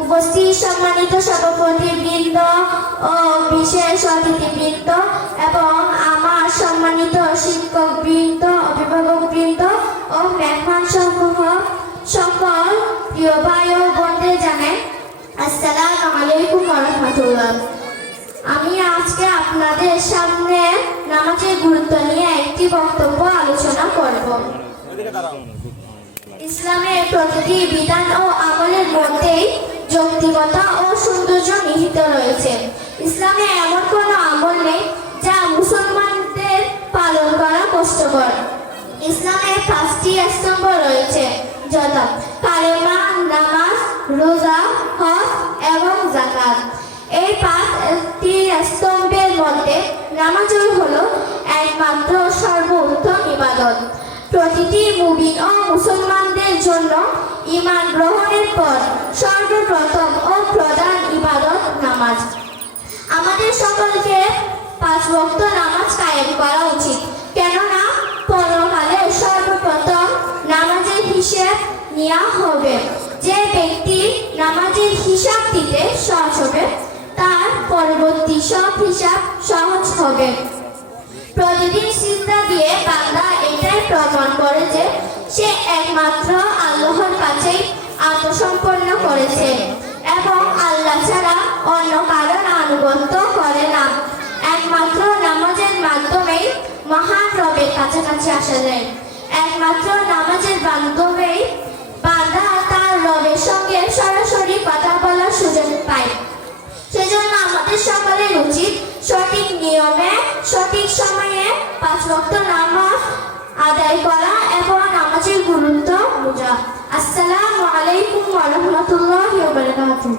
উপস্থিত সম্মানিত সভাপতিবৃন্দ ও বিশেষ অতিথিবৃন্দ এবং আমার সম্মানিত শিক্ষকবৃন্দ, অভিভাবকবৃন্দ ও মেহমান সমূহ সকল প্রিয় ভাই ও বোনদের জানাই আসসালামু আলাইকুম ওয়া রাহমাতুল্লাহ। আমি আজকে আপনাদের সামনে নামাজের গুরুত্ব নিয়ে একটি বক্তব্য আলোচনা করব। ইসলামের প্রতিটি বিধান ও আমলের মধ্যেই যৌক্তিকতা ও সৌন্দর্য নিহিত রয়েছে। ইসলামে এমন কোনো আমল নেই যা মুসলমানদের পালন করা কষ্টকর। ইসলামে 5টি স্তম্ভ রয়েছে, যথা কালেমা, নামাজ, রোজা, হজ এবং যাকাত। এই 5টি স্তম্ভের মধ্যে নামাজই হলো একমাত্র সর্বোত্তম ইবাদত। প্রতিটি মুমিন ও মুসলমানদের জন্য ঈমান গ্রহণের পর সর্বপ্রথম ও প্রধান ইবাদত নামাজ। আমাদের সকলকে 5 ওয়াক্ত নামাজ কায়েম করা উচিত, কেননা পরকালে সর্বপ্রথম নামাজের হিসাব নেওয়া হবে। যে ব্যক্তি নামাজের হিসাব দিতে সহজ হবে তার পরবর্তী সব হিসাব সহজ হবে। প্রতিদিন সিজদা দিয়ে বান্দা এটাই প্রমাণ করে যে সে একমাত্র আল্লাহর কাছেই আত্মসমর্পণ করেছে এবং আল্লাহ ছাড়া অন্য কারণ আনুগত্য করে না। একমাত্র নামাজের মাধ্যমেই মহান রবের কাছাকাছি আসা যায়। একমাত্র নামাজের মাধ্যমেই বান্দা তার রবের সঙ্গে সরাসরি কথা বলার সুযোগ পায়। সেজন্য আমাদের সকলের উচিত সঠিক নিয়মে সঠিক সময়ে 5 ওয়াক্ত নামাজ আদায় করা এবং নামাজের গুরুত্ব বোঝা। আসসালামু আলাইকুম ওয়া রাহমাতুল্লাহি ওয়া বারাকাতুহু।